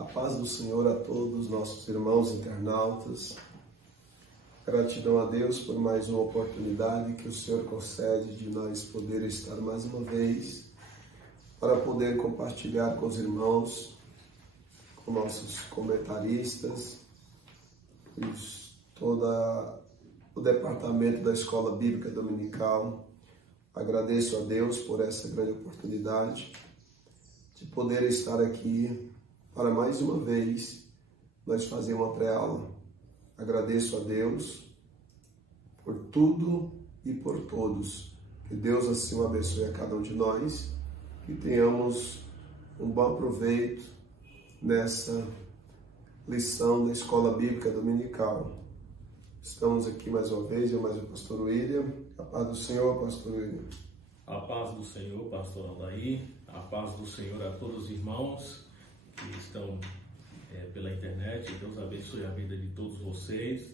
A paz do Senhor a todos os nossos irmãos internautas. Gratidão a Deus por mais uma oportunidade que o Senhor concede de nós poder estar mais uma vez para poder compartilhar com os irmãos, com nossos comentaristas, todo o departamento da Escola Bíblica Dominical. Agradeço a Deus por essa grande oportunidade de poder estar aqui para mais uma vez nós fazer uma pré-aula. Agradeço a Deus por tudo e por todos. Que Deus assim o abençoe a cada um de nós, que tenhamos um bom proveito nessa lição da Escola Bíblica Dominical. Estamos aqui mais uma vez, eu mais o pastor William. A paz do Senhor, pastor William. A paz do Senhor, pastor Aldair. A paz do Senhor a todos os irmãos que estão pela internet. Deus abençoe a vida de todos vocês.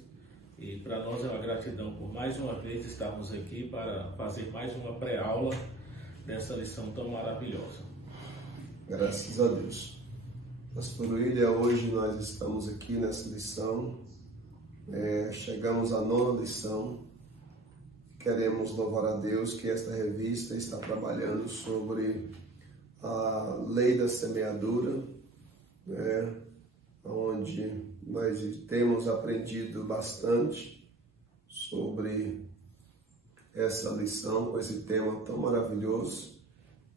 E para nós é uma gratidão por mais uma vez estarmos aqui para fazer mais uma pré-aula dessa lição tão maravilhosa. Graças a Deus. Pastor William, hoje nós estamos aqui nessa lição. Chegamos à 9ª lição. Queremos louvar a Deus que esta revista está trabalhando sobre a lei da semeadura, onde nós temos aprendido bastante sobre essa lição, com esse tema tão maravilhoso.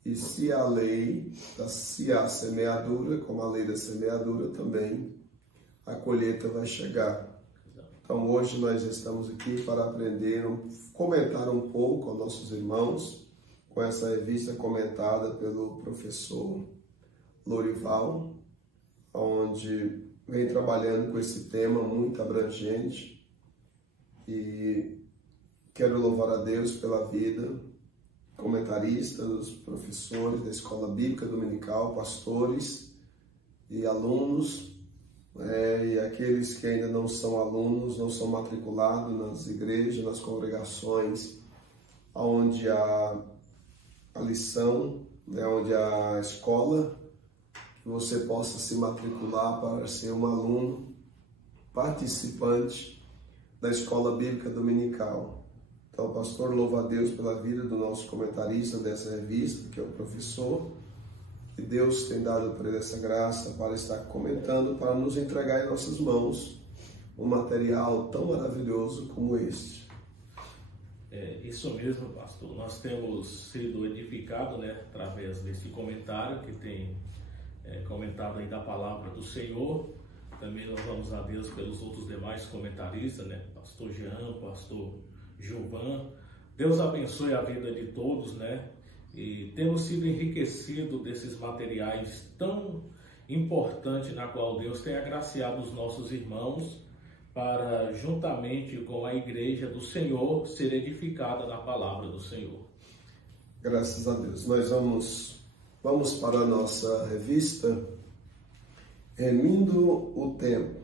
E se a semeadura, como a lei da semeadura, também a colheita vai chegar. Então hoje nós estamos aqui para aprender, comentar um pouco aos nossos irmãos com essa revista comentada pelo professor Lorival, onde vem trabalhando com esse tema muito abrangente. E quero louvar a Deus pela vida comentaristas, professores da Escola Bíblica Dominical, pastores e alunos, e aqueles que ainda não são alunos, não são matriculados nas igrejas, nas congregações, onde a lição, onde a escola, que você possa se matricular para ser um aluno participante da Escola Bíblica Dominical. Então, pastor, louva a Deus pela vida do nosso comentarista dessa revista, que é o professor, e Deus tem dado para ele essa graça para estar comentando, para nos entregar em nossas mãos um material tão maravilhoso como este. Isso mesmo, pastor. Nós temos sido edificados, através desse comentário que tem comentado aí da palavra do Senhor. Também louvamos a Deus pelos outros demais comentaristas, pastor Jean, pastor Gilvan. Deus abençoe a vida de todos, E temos sido enriquecidos desses materiais tão importantes na qual Deus tem agraciado os nossos irmãos para, juntamente com a igreja do Senhor, ser edificada na palavra do Senhor. Graças a Deus. Nós vamos para a nossa revista Remindo o Tempo.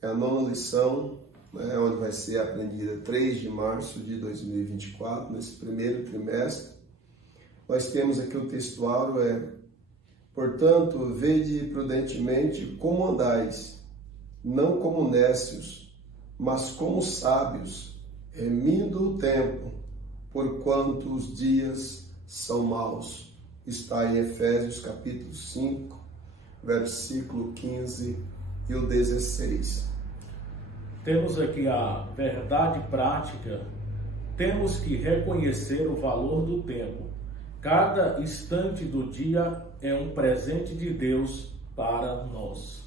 É a 9ª lição, onde vai ser aprendida 3 de março de 2024, nesse primeiro trimestre. Nós temos aqui o textuário, portanto, vede prudentemente como andais, não como nécios, mas como sábios, remindo o tempo, porquanto os dias são maus. Está em Efésios capítulo 5, versículo 15 e o 16. Temos aqui a verdade prática. Temos que reconhecer o valor do tempo. Cada instante do dia é um presente de Deus para nós.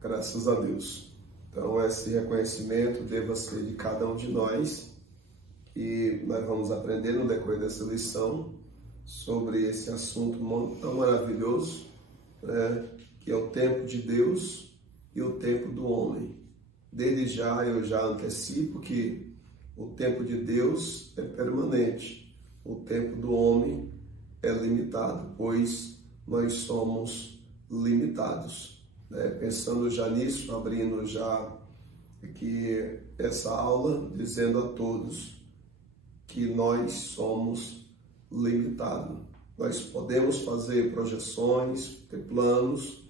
Graças a Deus. Então, esse reconhecimento deva ser de cada um de nós. E nós vamos aprender no decorrer dessa lição sobre esse assunto tão maravilhoso, que é o tempo de Deus e o tempo do homem. Desde já, eu já antecipo que o tempo de Deus é permanente. O tempo do homem é limitado, pois nós somos limitados. Pensando já nisso, abrindo já aqui essa aula, dizendo a todos que nós somos limitados. Nós podemos fazer projeções, ter planos,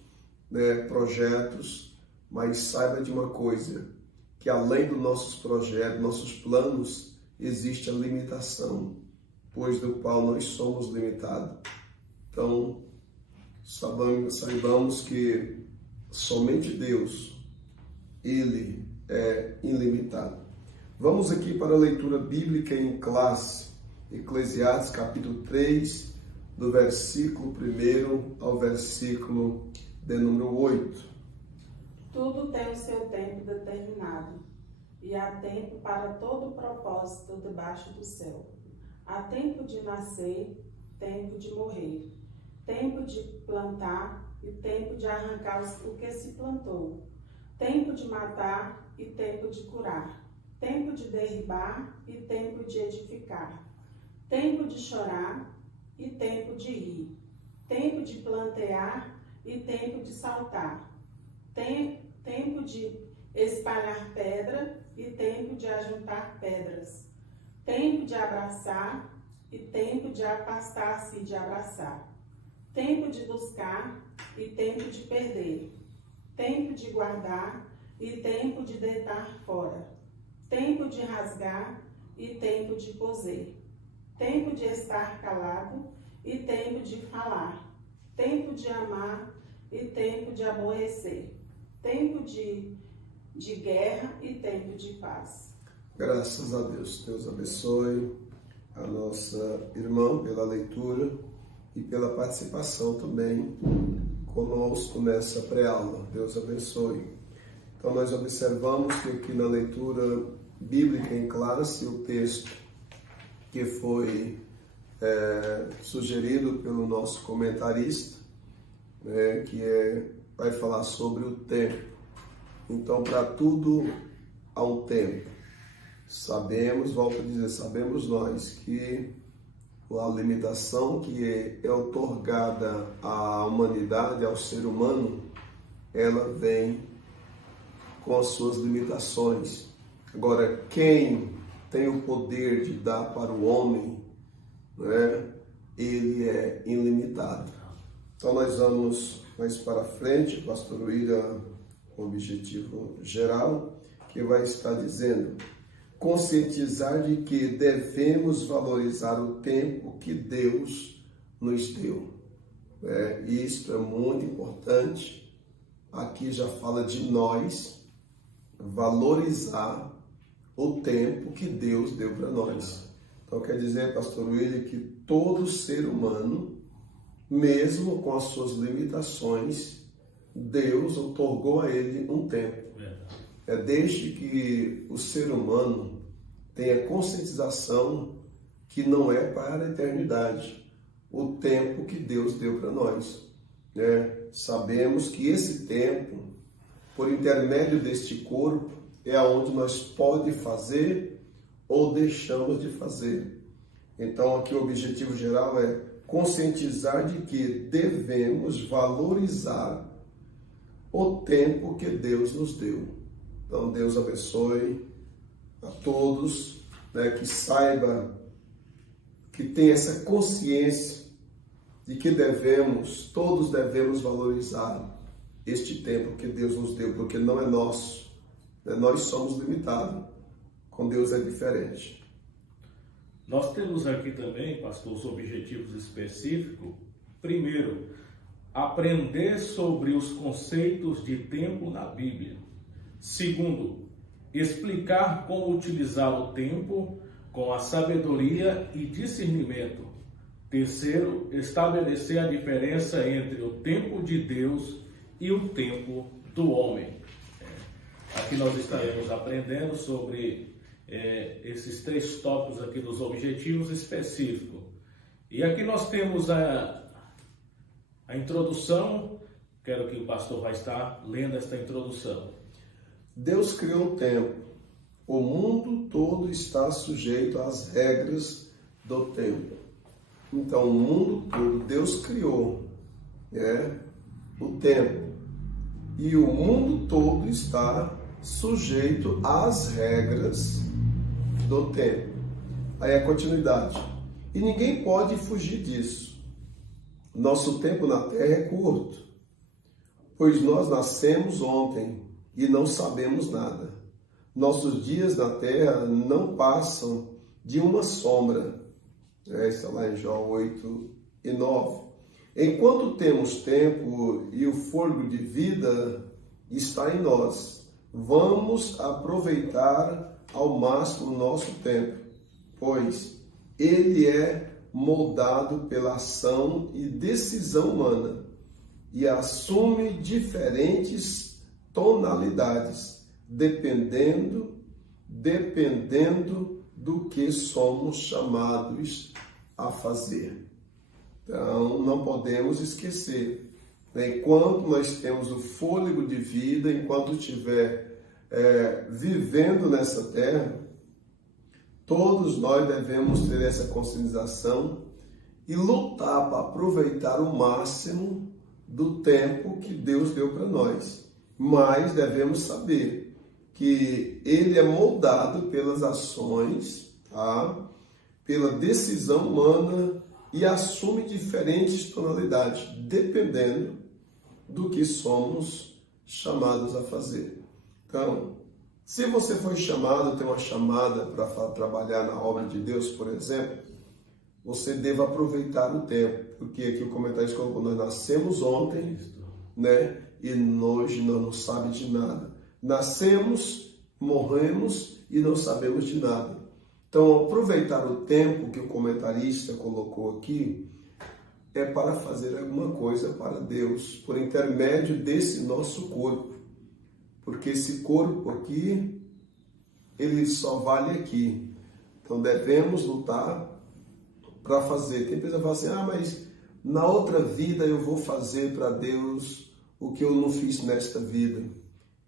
né, projetos, mas saiba de uma coisa, que além dos nossos projetos, nossos planos, existe a limitação, pois do qual nós somos limitados. Então, saibamos que somente Deus, Ele é ilimitado. Vamos aqui para a leitura bíblica em classe, Eclesiastes capítulo 3, do versículo 1 ao versículo de número 8. Tudo tem o seu tempo determinado, e há tempo para todo propósito debaixo do céu. Há tempo de nascer, tempo de morrer, tempo de plantar e tempo de arrancar o que se plantou, tempo de matar e tempo de curar, tempo de derribar e tempo de edificar, tempo de chorar e tempo de rir, tempo de plantear e tempo de saltar, tempo de espalhar pedra e tempo de ajuntar pedras, tempo de abraçar e tempo de afastar-se de abraçar, tempo de buscar e tempo de perder, tempo de guardar e tempo de deitar fora, tempo de rasgar e tempo de coser, tempo de estar calado e tempo de falar, tempo de amar e tempo de aborrecer, tempo de guerra e tempo de paz. Graças a Deus. Deus abençoe a nossa irmã pela leitura e pela participação também conosco nessa pré-aula. Deus abençoe. Então, nós observamos que aqui na leitura bíblica em classe, o texto que foi sugerido pelo nosso comentarista, vai falar sobre o tempo. Então, para tudo há um tempo. Sabemos, volto a dizer, sabemos nós que a limitação que é outorgada à humanidade, ao ser humano, ela vem com as suas limitações. Agora, quem tem o poder de dar para o homem, ele é ilimitado. Então, nós vamos mais para frente, o pastor William, com o objetivo geral, que vai estar dizendo: conscientizar de que devemos valorizar o tempo que Deus nos deu. Isso é muito importante. Aqui já fala de nós valorizar o tempo que Deus deu para nós. Então quer dizer, pastor William, que todo ser humano, mesmo com as suas limitações, Deus outorgou a ele um tempo. Desde que o ser humano tenha conscientização que não é para a eternidade o tempo que Deus deu para nós. Sabemos que esse tempo, por intermédio deste corpo, é aonde nós pode fazer ou deixamos de fazer. Então aqui o objetivo geral é conscientizar de que devemos valorizar o tempo que Deus nos deu. Então, Deus abençoe a todos, que saiba, que tenha essa consciência de que todos devemos valorizar este tempo que Deus nos deu, porque não é nosso, nós somos limitados, com Deus é diferente. Nós temos aqui também, pastor, os objetivos específicos. Primeiro, aprender sobre os conceitos de tempo na Bíblia. Segundo, explicar como utilizar o tempo com a sabedoria e discernimento. Terceiro, estabelecer a diferença entre o tempo de Deus e o tempo do homem. Aqui nós estaremos aprendendo sobre esses 3 tópicos aqui dos objetivos específicos. E aqui nós temos a introdução. Quero que o pastor vai estar lendo esta introdução. Deus criou o tempo. O mundo todo está sujeito às regras do tempo. Então, o mundo todo, Deus criou o tempo. E o mundo todo está sujeito às regras do tempo. Aí a continuidade. E ninguém pode fugir disso. Nosso tempo na Terra é curto. pois nós nascemos ontem e não sabemos nada. Nossos dias na terra não passam de uma sombra. Está lá em Jó 8 e 9. Enquanto temos tempo e o fôlego de vida está em nós, vamos aproveitar ao máximo o nosso tempo, pois ele é moldado pela ação e decisão humana e assume diferentes tonalidades, dependendo do que somos chamados a fazer. Então, não podemos esquecer, né? Enquanto nós temos o fôlego de vida, enquanto estiver vivendo nessa terra, todos nós devemos ter essa conscientização e lutar para aproveitar o máximo do tempo que Deus deu para nós. Mas devemos saber que ele é moldado pelas ações, tá? Pela decisão humana e assume diferentes tonalidades, dependendo do que somos chamados a fazer. Então, se você foi chamado, tem uma chamada para trabalhar na obra de Deus, por exemplo, você deve aproveitar o tempo, porque aqui o comentário colocou, nós nascemos ontem, né? E hoje nós não sabemos de nada. Nascemos, morremos e não sabemos de nada. Então, aproveitar o tempo que o comentarista colocou aqui é para fazer alguma coisa para Deus, por intermédio desse nosso corpo. Porque esse corpo aqui, ele só vale aqui. Então, devemos lutar para fazer. Tem pessoa que fala assim, mas na outra vida eu vou fazer para Deus o que eu não fiz nesta vida.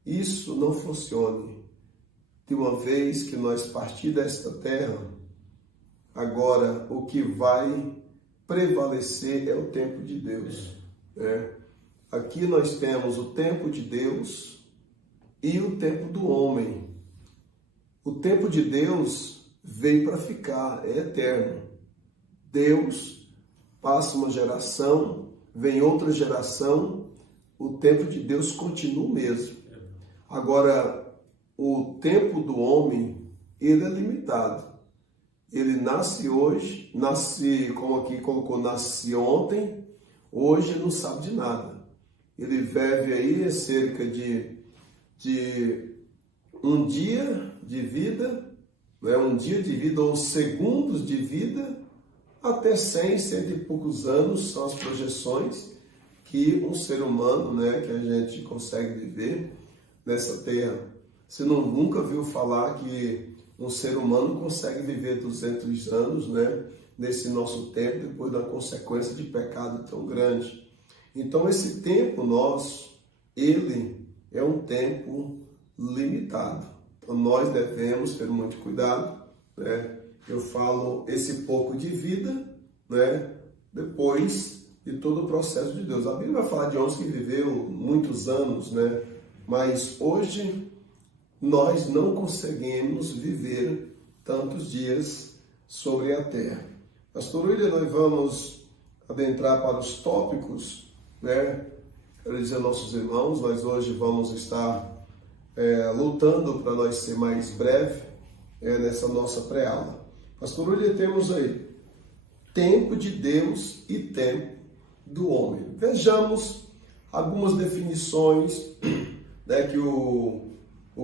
Isso não funciona. De uma vez que nós partir desta terra, agora o que vai prevalecer é o tempo de Deus. Né? Aqui nós temos o tempo de Deus e o tempo do homem. O tempo de Deus veio para ficar, é eterno. Deus passa uma geração, vem outra geração, o tempo de Deus continua o mesmo. Agora, o tempo do homem, ele é limitado. Ele nasce hoje, como aqui colocou, nasce ontem, hoje não sabe de nada. Ele vive aí cerca de um dia de vida, né? Um dia de vida ou segundos de vida, até 100 e poucos anos são as projeções que um ser humano, né, que a gente consegue viver nessa terra. Você nunca viu falar que um ser humano consegue viver 200 anos, né, nesse nosso tempo, depois da consequência de pecado tão grande. Então, esse tempo nosso, ele é um tempo limitado. Então, nós devemos ter muito cuidado, né? Eu falo esse pouco de vida, né, depois de todo o processo de Deus. A Bíblia vai falar de homens que viveu muitos anos, né? Mas hoje nós não conseguimos viver tantos dias sobre a terra. Pastor William, nós vamos adentrar para os tópicos, né? Quero dizer aos nossos irmãos, nós hoje vamos estar lutando para nós ser mais breve nessa nossa pré-aula. Pastor William, temos aí tempo de Deus e tempo do homem. Vejamos algumas definições, né, que o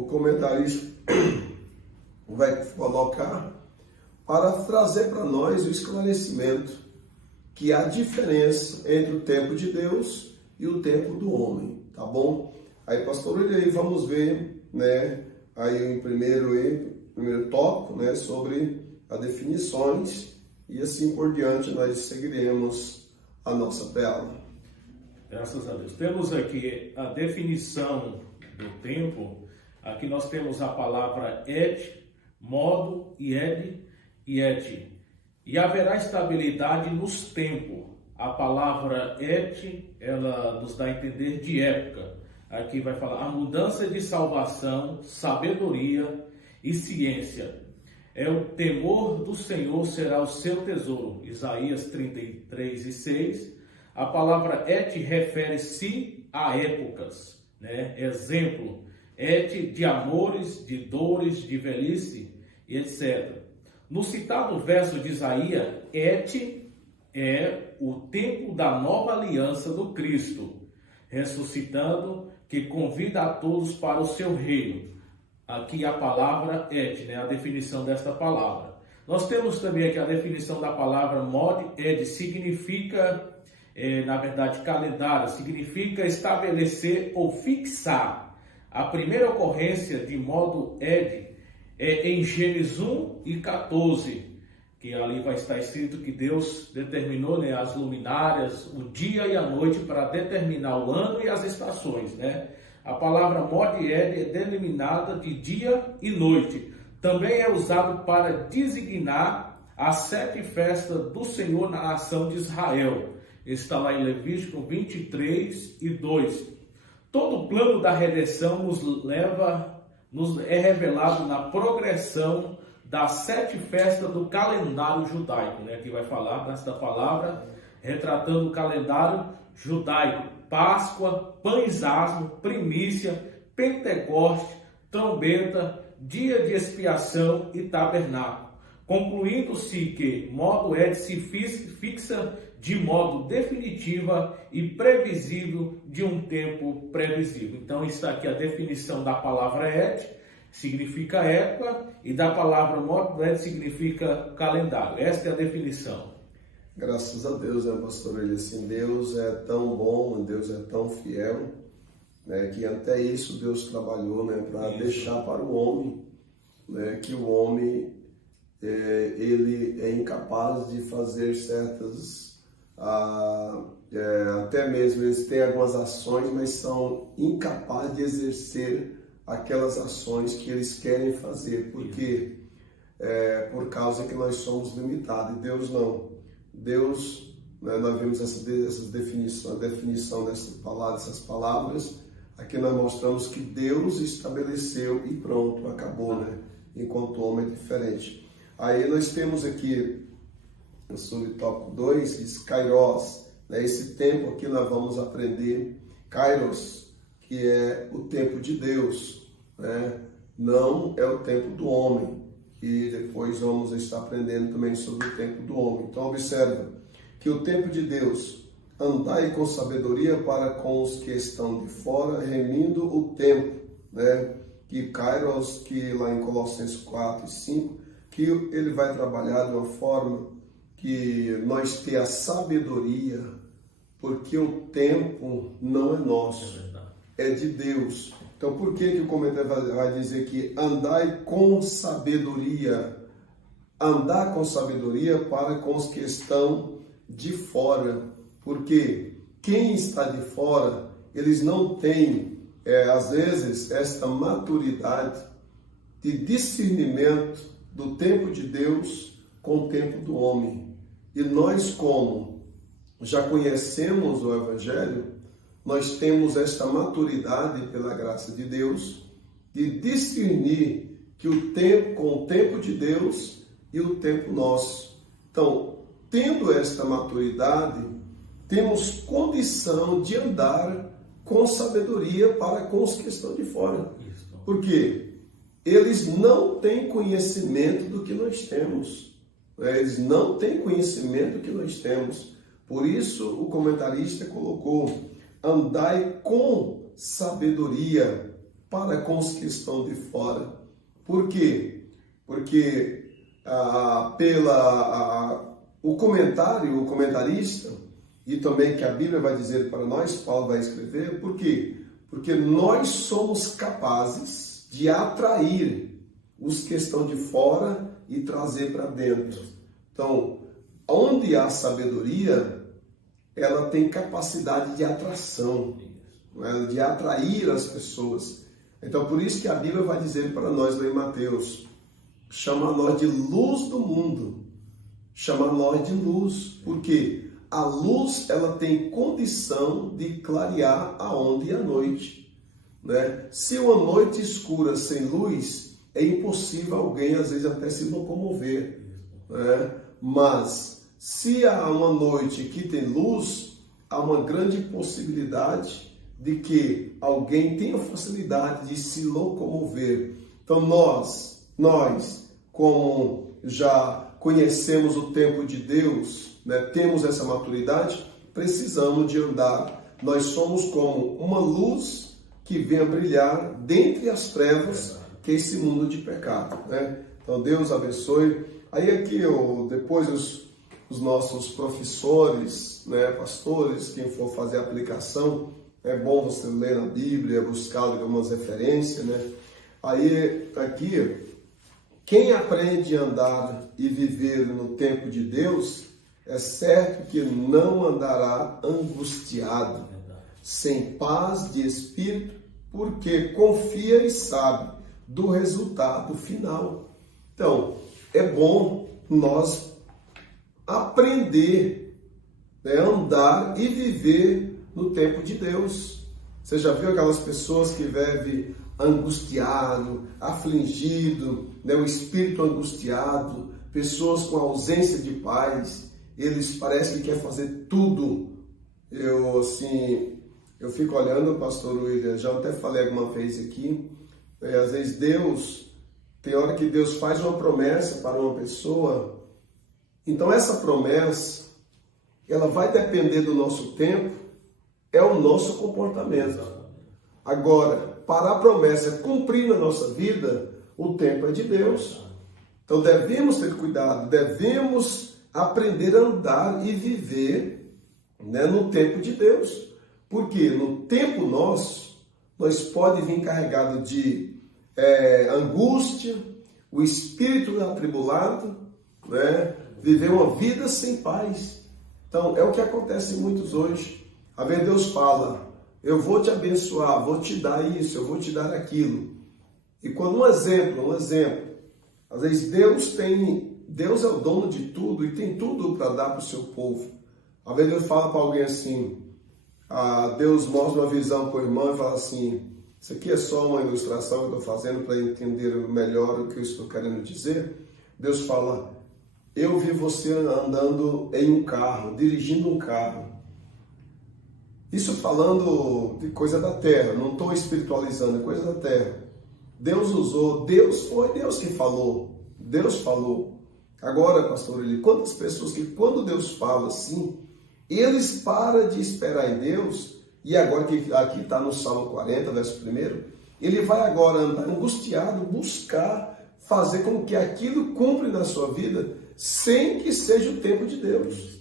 comentarista vai colocar para trazer para nós o esclarecimento que há diferença entre o tempo de Deus e o tempo do homem, tá bom? Aí, pastor, aí vamos ver, né, aí o primeiro tópico, né, sobre as definições e assim por diante nós seguiremos a nossa pré-aula. Graças a Deus. Temos aqui a definição do tempo. Aqui nós temos a palavra et, modo, e et. E haverá estabilidade nos tempos. A palavra et, ela nos dá a entender de época. Aqui vai falar a mudança de salvação, sabedoria e ciência. O temor do Senhor será o seu tesouro. Isaías 33:6. A palavra et refere-se a épocas, né? Exemplo, et de amores, de dores, de velhice, e etc. No citado verso de Isaías, et é o tempo da nova aliança do Cristo, ressuscitando, que convida a todos para o seu reino. Aqui a palavra et, né? A definição desta palavra. Nós temos também aqui a definição da palavra mod ed, significa, na verdade, calendário, significa estabelecer ou fixar. A primeira ocorrência de modo ed é em Gênesis 1 e 14, que ali vai estar escrito que Deus determinou, né, as luminárias, o dia e a noite para determinar o ano e as estações, né? A palavra mod ed é denominada de dia e noite. Também é usado para designar as 7 festas do Senhor na nação de Israel. Está lá em Levítico 23 e 2. Todo o plano da redenção é revelado na progressão das 7 festas do calendário judaico, né? Que vai falar desta palavra, retratando o calendário judaico: Páscoa, Pães Asmos, Primícia, Pentecoste, Trombeta, Dia de Expiação e Tabernáculo, concluindo-se que modo ed se fixa de modo definitiva e previsível de um tempo previsível. Então está aqui a definição da palavra ed, significa época, e da palavra modo ed significa calendário. Esta é a definição. Graças a Deus, né, pastor? Ele assim, Deus é tão bom, Deus é tão fiel, né, que até isso Deus trabalhou, né, para deixar para o homem, né, que o homem ele é incapaz de fazer certas, até mesmo eles têm algumas ações, mas são incapazes de exercer aquelas ações que eles querem fazer, porque por causa que nós somos limitados, e Deus não. Deus, né, nós vimos essa definição, a definição dessas palavras. Aqui nós mostramos que Deus estabeleceu e pronto, acabou, né? Enquanto o homem é diferente. Aí nós temos aqui, no subtópico 2, diz Kairos, né? Esse tempo aqui nós vamos aprender, Kairos, que é o tempo de Deus, né? Não é o tempo do homem. E depois vamos estar aprendendo também sobre o tempo do homem. Então observa que o tempo de Deus: andai com sabedoria para com os que estão de fora, remindo o tempo, né? Que Kairos, que lá em Colossenses 4 e 5, que ele vai trabalhar de uma forma que nós tenha sabedoria, porque o tempo não é nosso, é de Deus. Então, por que o comentário vai dizer que andai com sabedoria? Andar com sabedoria para com os que estão de fora. Porque quem está de fora, eles não têm, às vezes, esta maturidade de discernimento do tempo de Deus com o tempo do homem. E nós, como já conhecemos o Evangelho, nós temos esta maturidade pela graça de Deus de discernir que o tempo, com o tempo de Deus e o tempo nosso. Então, tendo esta maturidade, temos condição de andar com sabedoria para com os que estão de fora. Por quê? Eles não têm conhecimento do que nós temos. Eles não têm conhecimento do que nós temos. Por isso, o comentarista colocou: andai com sabedoria para com os que estão de fora. Por quê? Porque o comentarista, e também que a Bíblia vai dizer para nós, Paulo vai escrever, por quê? Porque nós somos capazes de atrair os que estão de fora e trazer para dentro. Então, onde há sabedoria, ela tem capacidade de atração, de atrair as pessoas. Então, por isso que a Bíblia vai dizer para nós lá em Mateus: chama nós de luz do mundo, chama nós de luz, porque a luz, ela tem condição de clarear aonde é a noite, né? Se uma noite escura sem luz, é impossível alguém, às vezes, até se locomover, né? Mas se há uma noite que tem luz, há uma grande possibilidade de que alguém tenha facilidade de se locomover. Então nós como já conhecemos o tempo de Deus, né, temos essa maturidade, precisamos de andar. Nós somos como uma luz que vem a brilhar dentre as trevas, que é esse mundo de pecado, né? Então Deus abençoe. Aí aqui depois os nossos professores, né, pastores, quem for fazer a aplicação, é bom você ler na Bíblia, buscar algumas referências, né? Aí aqui, quem aprende a andar e viver no tempo de Deus, é certo que não andará angustiado, sem paz de espírito, porque confia e sabe do resultado final. Então, é bom nós aprender, né, andar e viver no tempo de Deus. Você já viu aquelas pessoas que vivem angustiado, afligido, né, o espírito angustiado, pessoas com ausência de paz, eles parecem que querem fazer tudo. Eu fico olhando, pastor William, já até falei alguma vez aqui, às vezes tem hora que Deus faz uma promessa para uma pessoa, então essa promessa, ela vai depender do nosso tempo, é o nosso comportamento. Agora, para a promessa cumprir na nossa vida, o tempo é de Deus. Então devemos ter cuidado, devemos aprender a andar e viver, né, no tempo de Deus. Porque no tempo nosso, nós pode vir carregado de angústia, o espírito atribulado, né, viver uma vida sem paz. Então é o que acontece em muitos hoje. A ver, Deus fala, eu vou te abençoar, vou te dar isso, eu vou te dar aquilo. E quando um exemplo, às vezes Deus é o dono de tudo e tem tudo para dar para o seu povo. Às vezes Deus fala para alguém assim, Deus mostra uma visão para o irmão e fala assim, isso aqui é só uma ilustração que eu estou fazendo para entender melhor o que eu estou querendo dizer. Deus fala, eu vi você andando em um carro, dirigindo um carro. Isso falando de coisa da terra, não estou espiritualizando, é coisa da terra. Deus usou, foi Deus que falou, Deus falou. Agora, pastor, quantas pessoas que quando Deus fala assim, eles param de esperar em Deus, e agora que aqui está no Salmo 40, verso 1, ele vai agora andar angustiado, buscar, fazer com que aquilo cumpra na sua vida, sem que seja o tempo de Deus.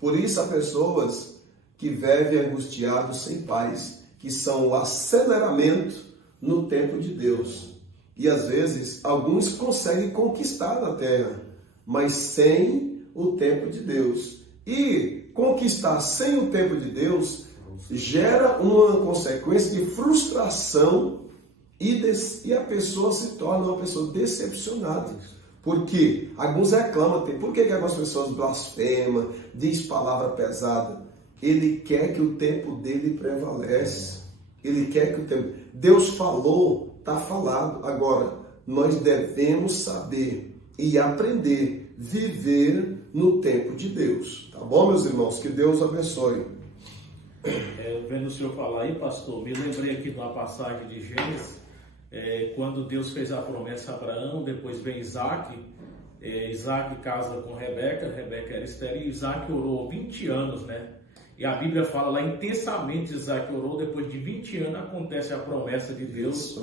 Por isso há pessoas que vivem angustiados sem paz, que são o aceleramento no tempo de Deus. E às vezes alguns conseguem conquistar na terra, mas sem o tempo de Deus. E conquistar sem o tempo de Deus gera uma consequência de frustração e a pessoa se torna uma pessoa decepcionada. Porque alguns reclamam, por que algumas pessoas blasfemam, diz palavra pesada? Ele quer que o tempo dele prevalece. Ele quer que o tempo... Deus falou, está falado. Agora, nós devemos saber e aprender, viver no tempo de Deus. Tá bom, meus irmãos? Que Deus abençoe. Vendo o senhor falar aí, pastor, me lembrei aqui de uma passagem de Gênesis, quando Deus fez a promessa a Abraão, depois vem Isaac, Isaac casa com Rebeca, Rebeca era estéril, e Isaac orou 20 anos, né? E a Bíblia fala lá, intensamente Isaac orou, depois de 20 anos acontece a promessa de Deus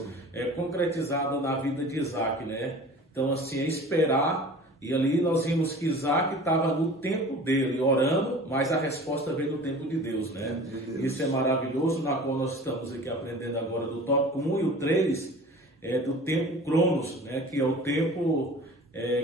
concretizada na vida de Isaac, né? Então assim, é esperar, e ali nós vimos que Isaac estava no tempo dele, orando, mas a resposta veio no tempo de Deus, né? Isso é maravilhoso, na qual nós estamos aqui aprendendo agora do tópico 1 e o 3, do tempo Cronos, né? Que é o tempo...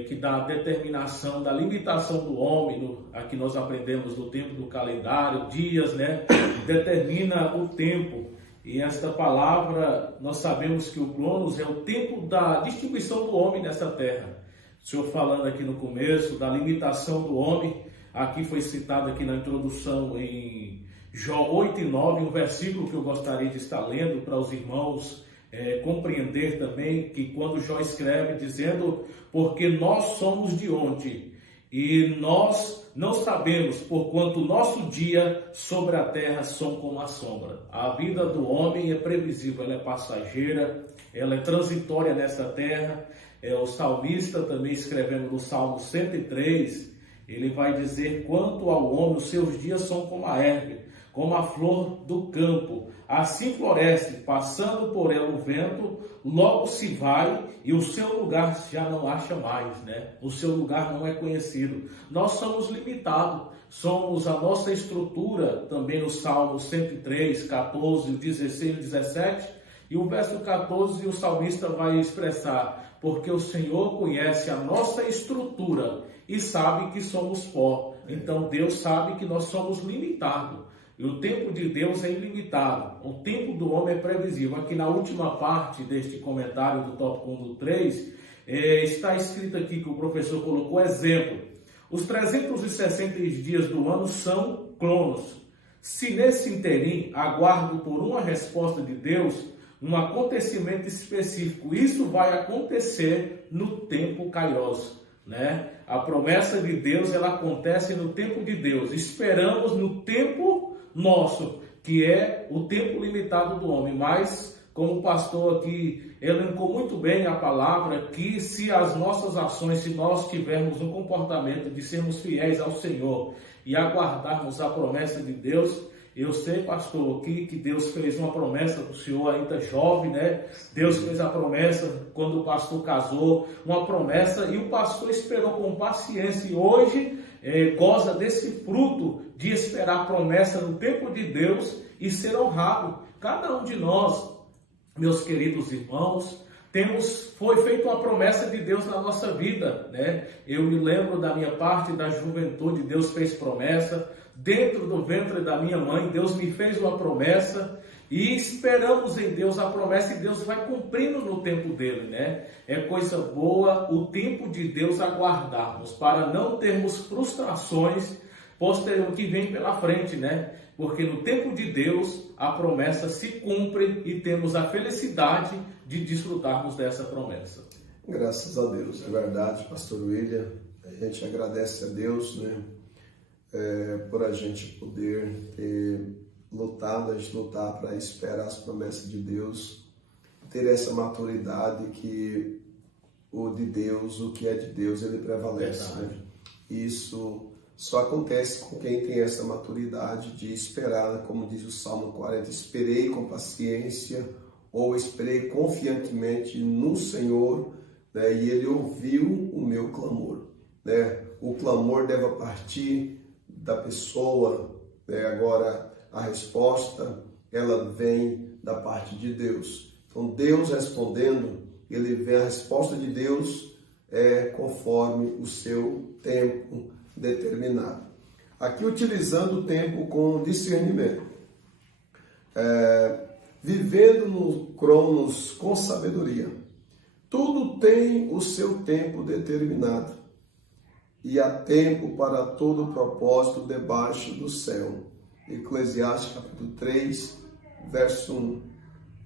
que dá a determinação da limitação do homem, aqui nós aprendemos do tempo do calendário, dias, né? Determina o tempo. E esta palavra, nós sabemos que o Cronos é o tempo da distribuição do homem nessa terra. O senhor falando aqui no começo da limitação do homem, aqui foi citado aqui na introdução em Jó 8 e 9, um versículo que eu gostaria de estar lendo para os irmãos compreender também, que quando Jó escreve dizendo, porque nós somos de onde, E nós não sabemos, porquanto o nosso dia sobre a terra são como a sombra. A vida do homem é previsível, ela é passageira, ela é transitória nessa terra. O salmista também escrevendo no Salmo 103, ele vai dizer: quanto ao homem, os seus dias são como a erva, como a flor do campo. Assim floresce, passando por ela o vento, logo se vai e o seu lugar já não acha mais, né? O seu lugar não é conhecido. Nós somos limitados, somos a nossa estrutura, também no Salmo 103, 14, 16 e 17, e o verso 14 o salmista vai expressar: porque o Senhor conhece a nossa estrutura e sabe que somos pó. Então Deus sabe que nós somos limitados. E o tempo de Deus é ilimitado. O tempo do homem é previsível. Aqui na última parte deste comentário do tópico 1 do 3, está escrito aqui que o professor colocou exemplo. Os 360 dias do ano são cronos. Se nesse interim aguardo por uma resposta de Deus, um acontecimento específico, isso vai acontecer no tempo kairos, né? A promessa de Deus, ela acontece no tempo de Deus. Esperamos no tempo nosso, que é o tempo limitado do homem. Mas, como o pastor aqui elencou muito bem a palavra, que se as nossas ações, se nós tivermos um comportamento de sermos fiéis ao Senhor e aguardarmos a promessa de Deus, eu sei, pastor, que Deus fez uma promessa para o senhor ainda jovem, né? Deus fez a promessa quando o pastor casou, uma promessa, e o pastor esperou com paciência, e hoje goza desse fruto de esperar a promessa no tempo de Deus e ser honrado. Cada um de nós, meus queridos irmãos, foi feita uma promessa de Deus na nossa vida, né? Eu me lembro da minha parte da juventude, Deus fez promessa. Dentro do ventre da minha mãe, Deus me fez uma promessa e esperamos em Deus a promessa, e Deus vai cumprindo no tempo dele, né? É coisa boa o tempo de Deus aguardarmos, para não termos frustrações posteriores que vem pela frente, né? Porque no tempo de Deus a promessa se cumpre e temos a felicidade de desfrutarmos dessa promessa. Graças a Deus, é verdade, pastor William. A gente agradece a Deus, né? Por a gente poder ter lutado, a gente lutar para esperar as promessas de Deus, ter essa maturidade que o de Deus, o que é de Deus, ele prevalece, né? Isso só acontece com quem tem essa maturidade de esperar, como diz o Salmo 40, esperei com paciência, ou esperei confiantemente no Senhor, né? E ele ouviu o meu clamor, né? O clamor deve partir da pessoa, né? Agora a resposta, ela vem da parte de Deus. Então Deus respondendo, ele vem, a resposta de Deus conforme o seu tempo determinado. Aqui utilizando o tempo com discernimento, vivendo no cronos com sabedoria. Tudo tem o seu tempo determinado, e há tempo para todo propósito debaixo do céu. Eclesiastes capítulo 3, verso 1.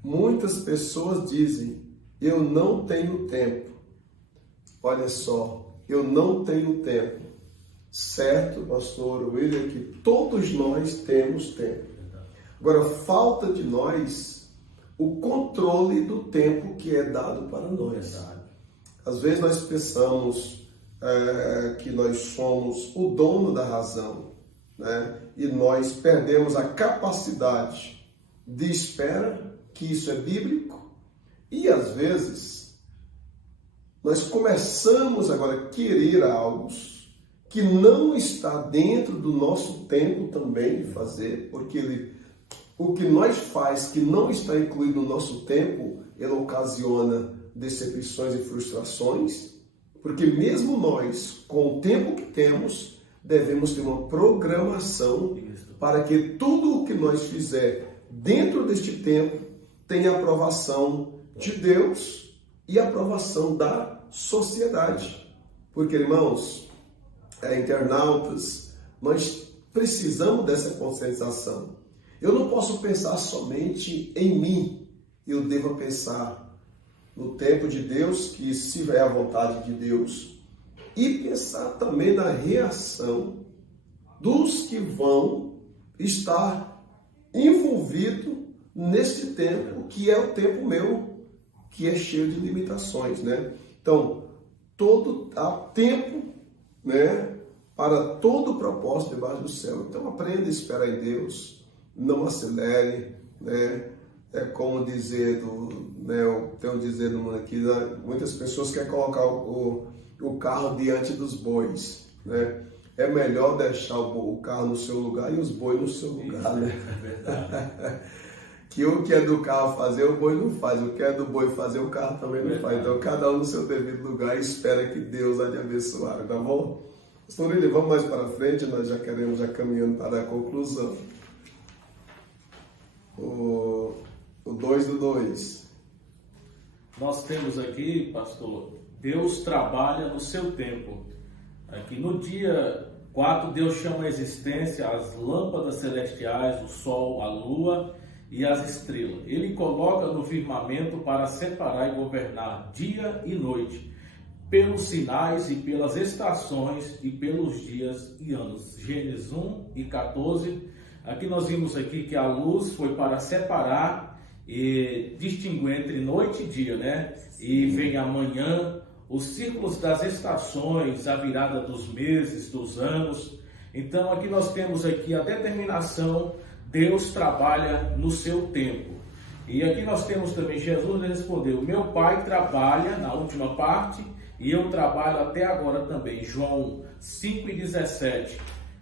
Muitas pessoas dizem: eu não tenho tempo. Olha só, eu não tenho tempo. Certo, pastor William, que todos nós temos tempo. Agora, falta de nós o controle do tempo que é dado para nós. Às vezes nós pensamos que nós somos o dono da razão, né? E nós perdemos a capacidade de espera, que isso é bíblico, e às vezes nós começamos agora a querer algo que não está dentro do nosso tempo também de fazer, porque o que nós faz que não está incluído no nosso tempo, ele ocasiona decepções e frustrações, porque mesmo nós, com o tempo que temos, devemos ter uma programação para que tudo o que nós fizer dentro deste tempo tenha aprovação de Deus e aprovação da sociedade. Porque, irmãos, internautas, nós precisamos dessa conscientização. Eu não posso pensar somente em mim, eu devo pensar no tempo de Deus, que se é a vontade de Deus, e pensar também na reação dos que vão estar envolvidos neste tempo, que é o tempo meu, que é cheio de limitações, né? Então, há tempo, né, para todo o propósito debaixo do céu. Então, aprenda a esperar em Deus, não acelere, né? É como dizer, eu tenho um dizer no mundo aqui, né? Muitas pessoas querem colocar o carro diante dos bois, né? É melhor deixar o carro no seu lugar e os bois no seu lugar, né? Que o que é do carro fazer, o boi não faz. O que é do boi fazer, o carro também não faz. Então, cada um no seu devido lugar e espera que Deus há de abençoar, tá bom? Pastor William, vamos mais para frente, nós já queremos, caminhando para a conclusão. O 2 do 2. Nós temos aqui, pastor, Deus trabalha no seu tempo. Aqui no dia 4, Deus chama a existência as lâmpadas celestiais, o sol, a lua e as estrelas. Ele coloca no firmamento para separar e governar dia e noite, pelos sinais e pelas estações e pelos dias e anos. Gênesis 1 e 14. Aqui nós vimos aqui que a luz foi para separar e distinguir entre noite e dia, né? E vem amanhã, os círculos das estações, a virada dos meses, dos anos. Então aqui nós temos aqui a determinação. Deus trabalha no seu tempo. E aqui nós temos também, Jesus respondeu, meu Pai trabalha na última parte e eu trabalho até agora também. João 5,17.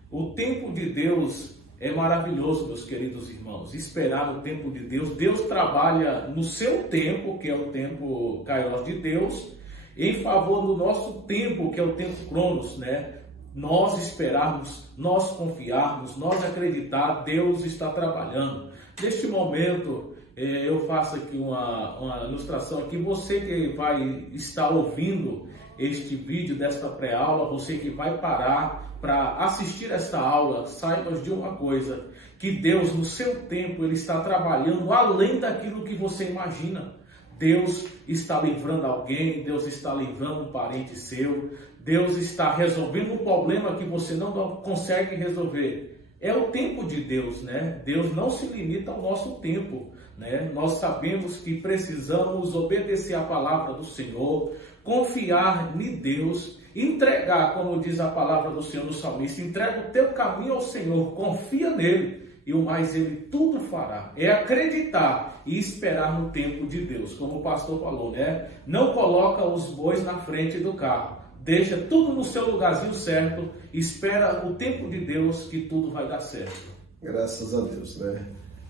O tempo de Deus é maravilhoso, meus queridos irmãos. Esperar no tempo de Deus. Deus trabalha no seu tempo, que é o tempo Kairos de Deus, em favor do nosso tempo, que é o tempo Cronos, né? Nós esperarmos, nós confiarmos, nós acreditar, Deus está trabalhando. Neste momento, eu faço aqui uma ilustração aqui. Você que vai estar ouvindo este vídeo desta pré-aula, você que vai parar para assistir esta aula, saiba de uma coisa, que Deus no seu tempo, Ele está trabalhando além daquilo que você imagina. Deus está livrando alguém, Deus está livrando um parente seu, Deus está resolvendo um problema que você não consegue resolver. É o tempo de Deus, né? Deus não se limita ao nosso tempo, né? Nós sabemos que precisamos obedecer a palavra do Senhor, confiar em Deus, entregar, como diz a palavra do Senhor no salmista, entrega o teu caminho ao Senhor, confia nele e o mais Ele tudo fará. É acreditar e esperar no tempo de Deus, como o pastor falou, né? Não coloca os bois na frente do carro. Deixa tudo no seu lugarzinho certo, espera o tempo de Deus que tudo vai dar certo. Graças a Deus, né?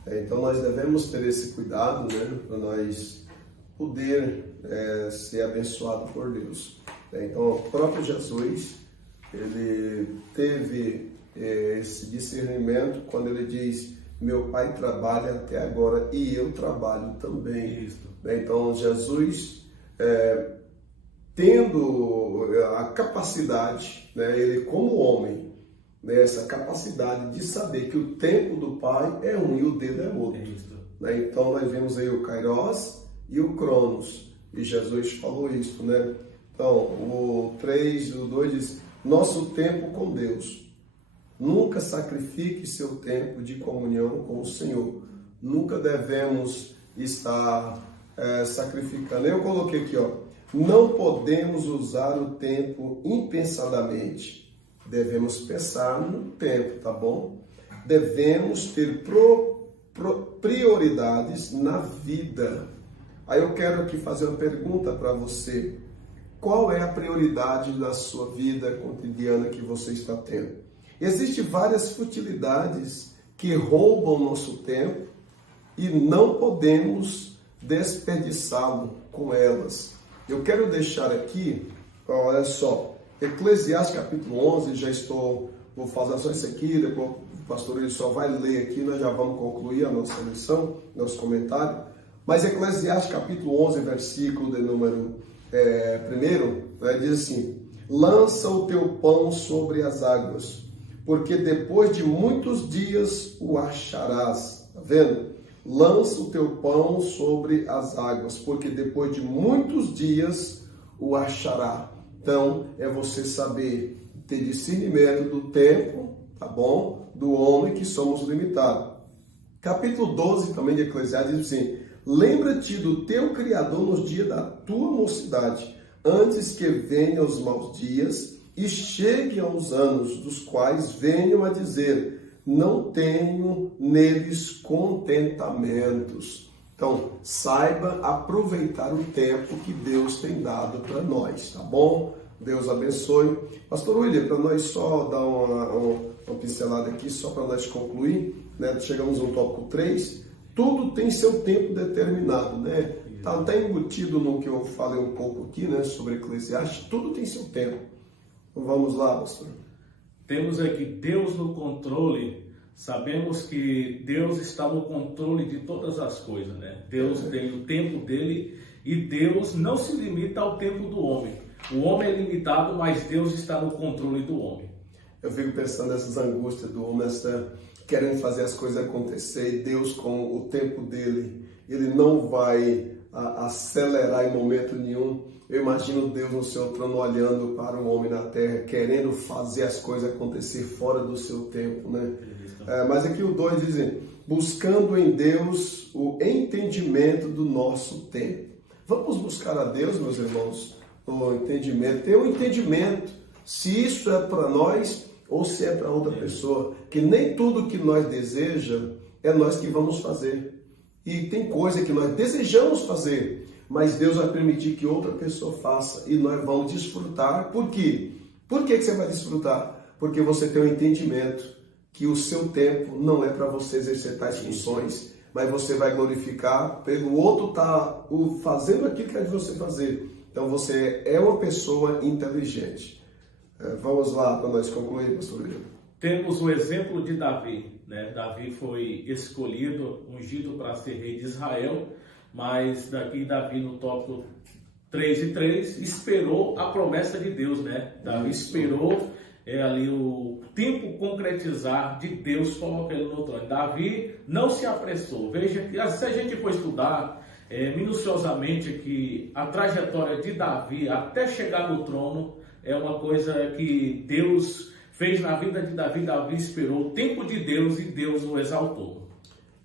Então nós devemos ter esse cuidado, né? Para nós poder ser abençoado por Deus. Então o próprio Jesus, ele teve esse discernimento quando ele diz, meu Pai trabalha até agora e eu trabalho também. Isso. Então Jesus, tendo a capacidade, né, ele como homem, né, essa capacidade de saber que o tempo do Pai é um e o dele é outro. Né? Então nós vemos aí o Kairos e o Cronos, e Jesus falou isso, né? Então o 3, o 2 diz, nosso tempo com Deus. Nunca sacrifique seu tempo de comunhão com o Senhor. Nunca devemos estar sacrificando. Eu coloquei aqui, não podemos usar o tempo impensadamente. Devemos pensar no tempo, tá bom? Devemos ter prioridades na vida. Aí eu quero aqui fazer uma pergunta para você. Qual é a prioridade da sua vida cotidiana que você está tendo? Existem várias futilidades que roubam nosso tempo e não podemos desperdiçá-lo com elas. Eu quero deixar aqui, olha só, Eclesiastes capítulo 11, vou fazer só isso aqui, depois o pastor ele só vai ler aqui, nós já vamos concluir a nossa lição, nosso comentário. Mas Eclesiastes capítulo 11, versículo de número 1, diz assim, lança o teu pão sobre as águas, porque depois de muitos dias o acharás. Tá vendo? Lança o teu pão sobre as águas, porque depois de muitos dias o achará. Então, é você saber ter discernimento do tempo, tá bom? Do homem, que somos limitados. Capítulo 12 também de Eclesiastes diz assim: lembra-te do teu Criador nos dias da tua mocidade, antes que venham os maus dias e cheguem os anos, dos quais venham a dizer: não tenho neles contentamentos. Então, saiba aproveitar o tempo que Deus tem dado para nós, tá bom? Deus abençoe. Pastor William, para nós só dar uma pincelada aqui, só para nós concluir, né? Chegamos no tópico 3, tudo tem seu tempo determinado, né? Está até embutido no que eu falei um pouco aqui, né? Sobre Eclesiastes, tudo tem seu tempo. Então, vamos lá, pastor. Temos aqui Deus no controle. Sabemos que Deus está no controle de todas as coisas, né? Deus tem o tempo dele e Deus não se limita ao tempo do homem. O homem é limitado, mas Deus está no controle do homem. Eu fico pensando nessas angústias do homem, querendo fazer as coisas acontecer, e Deus, com o tempo dele, ele não vai acelerar em momento nenhum. Eu imagino Deus no seu trono olhando para o homem na terra, querendo fazer as coisas acontecer fora do seu tempo, né? Mas aqui o 2 diz: buscando em Deus o entendimento do nosso tempo. Vamos buscar a Deus, meus irmãos, o entendimento. Ter um entendimento se isso é para nós ou se é para outra pessoa. Que nem tudo que nós desejamos é nós que vamos fazer. E tem coisa que nós desejamos fazer, mas Deus vai permitir que outra pessoa faça e nós vamos desfrutar. Por quê? Por que você vai desfrutar? Porque você tem um entendimento que o seu tempo não é para você exercer tais funções, mas você vai glorificar pelo outro estar fazendo aquilo que é de você fazer. Então você é uma pessoa inteligente. Vamos lá para nós concluir, pastor William. Temos o exemplo de Davi, né? Davi foi escolhido, ungido para ser rei de Israel, mas daqui Davi no tópico 3:3 esperou a promessa de Deus, né? Davi esperou ali o tempo concretizar de Deus colocar ele no trono. Davi não se apressou. Veja que se a gente for estudar minuciosamente que a trajetória de Davi até chegar no trono é uma coisa que Deus fez na vida de Davi. Davi esperou o tempo de Deus e Deus o exaltou.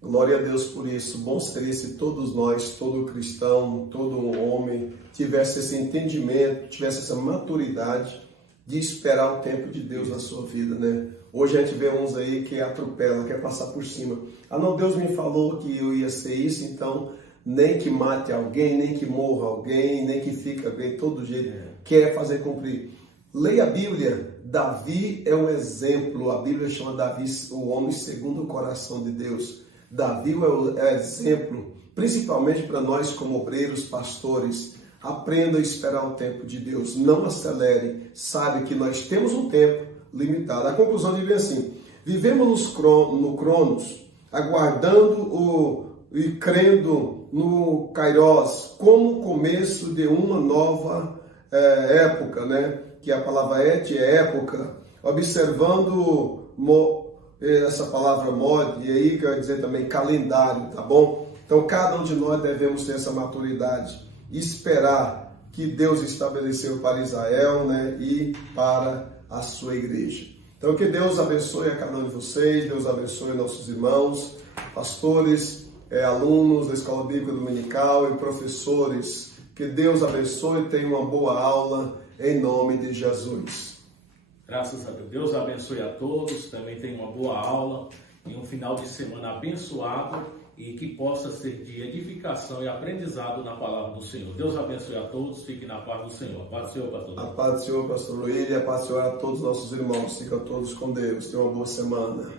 Glória a Deus por isso. Bom seria se todos nós, todo cristão, todo homem tivesse esse entendimento, tivesse essa maturidade de esperar o tempo de Deus na sua vida, né? Hoje a gente vê uns aí que atropela, quer passar por cima. Ah, não, Deus me falou que eu ia ser isso, então nem que mate alguém, nem que morra alguém, nem que fique alguém, todo jeito quer fazer cumprir. Leia a Bíblia. Davi é um exemplo. A Bíblia chama Davi o homem segundo o coração de Deus. Davi é exemplo, principalmente para nós como obreiros, pastores. Aprenda a esperar o tempo de Deus. Não acelere. Sabe que nós temos um tempo limitado. A conclusão de ver assim: vivemos no Cronos, aguardando e crendo no Kairos como o começo de uma nova época, né? Que a palavra é época. Observando essa palavra mod, e aí quer dizer também calendário, tá bom? Então cada um de nós devemos ter essa maturidade, esperar que Deus estabeleceu para Israel, né, e para a sua igreja. Então que Deus abençoe a cada um de vocês, Deus abençoe nossos irmãos, pastores, alunos da Escola Bíblica Dominical e professores. Que Deus abençoe e tenha uma boa aula em nome de Jesus. Graças a Deus. Deus abençoe a todos, também tenha uma boa aula e um final de semana abençoado e que possa ser de edificação e aprendizado na palavra do Senhor. Deus abençoe a todos, fique na paz do Senhor. A paz do Senhor, pastor. A paz do Senhor, pastor Luiz, e a paz do Senhor a todos os nossos irmãos. Fiquem todos com Deus. Tenham uma boa semana.